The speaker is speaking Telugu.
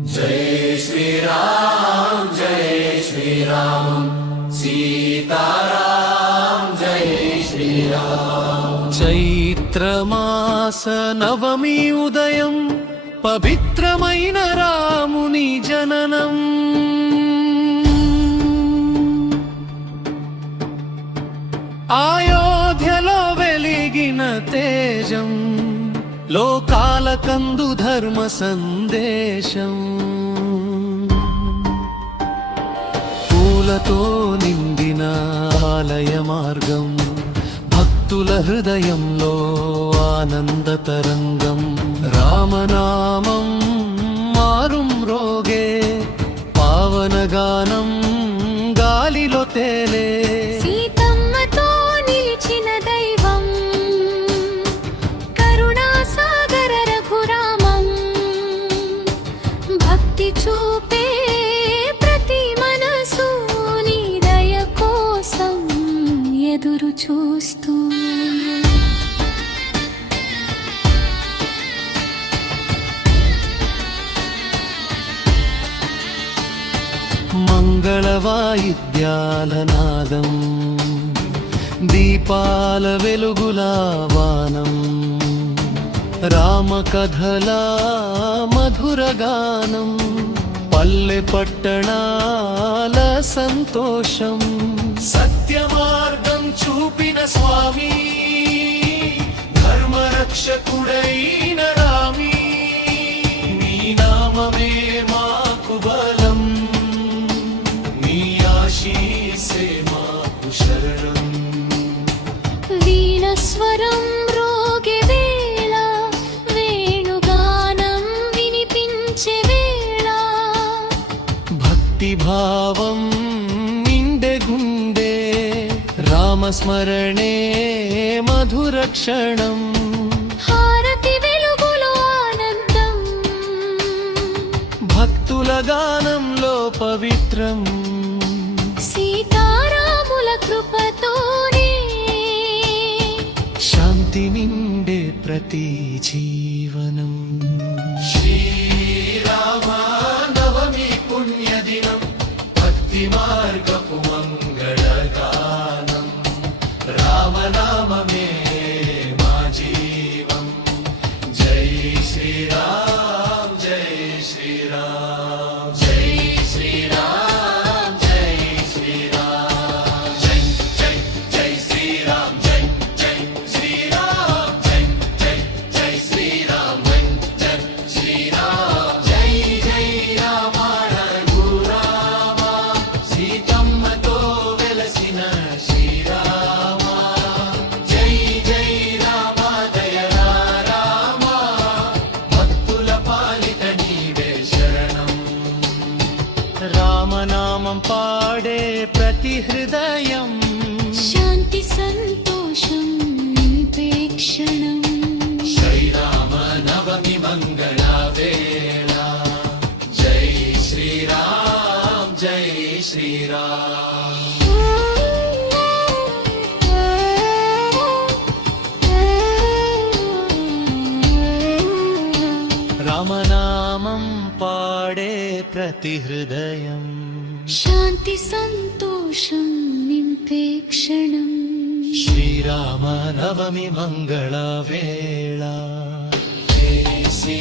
जय श्री राम सीताराम जय श्री राम। चैत्रमास नवमी उदयं पवित्रमैन रामुनि जननं। అయోధ్యలో వెలిగిన తేజం లోకాలకందు ధర్మ సందేశం। పూలతో నిండిన ఆలయ మార్గం భక్తుల హృదయంలో ఆనంద తరంగం। రామనామం మారుం రోగే పావన గానం గాలిలో తేలే। చూపే ప్రతి మనసు నీ దయ కోసం ఎదురు చూస్తూ మంగళ వాయిద్యాల నాదం దీపాల వెలుగుల వానం। రామ కథలా మధుర గానం పల్లె పట్టణాల సంతోషం। సత్య మార్గం చూపిన స్వామి ధర్మరక్షకుడైన రామి నీ నామమే మాకు బలం నీ ఆశీసే మాకు శరణం। వీణ స్వరం రోగే వేళ వేణుగానం వినిపించే వేళ భక్తి భావం నిండే గుండె రామస్మరణే మధుర క్షణం। హారతి వెలుగులో ఆనందం భక్తుల గానంలో పవిత్రం। సీతారాముల కృపతోనే శాంతి నిండే ప్రతి జీవనం। శ్రీరామ నవమి పుణ్యదినం భక్తి మార్గపు మంగళగానం। రామనామమే మా జీవం జై శ్రీరామ్ జై శ్రీరామ్ జై శ్రీరామ్ జై శ్రీరామ్ జై జై జై శ్రీరామ్ జై జై శ్రీరామ్ జై జై జై శ్రీరామ్ జై జై శ్రీరామ్ జై జై రామ రఘురామ సీతమ్మతో వెలసిన శ్రీరామ జై జై రామ దయరా రామ భక్తుల పాలిత నీవే శరణం। రామనామం పాడే ప్రతి హృదయం శాంతి సంతోషం నింపే క్షణం। శ్రీరామ నవమి మంగళ వేళ జై శ్రీరామ్ జై శ్రీరామ్। రామనామం పాడే ప్రతి హృదయం శాంతి సంతోషం నింపే క్షణం। శ్రీరామ నవమి మంగళ వేళ జై శ్రీ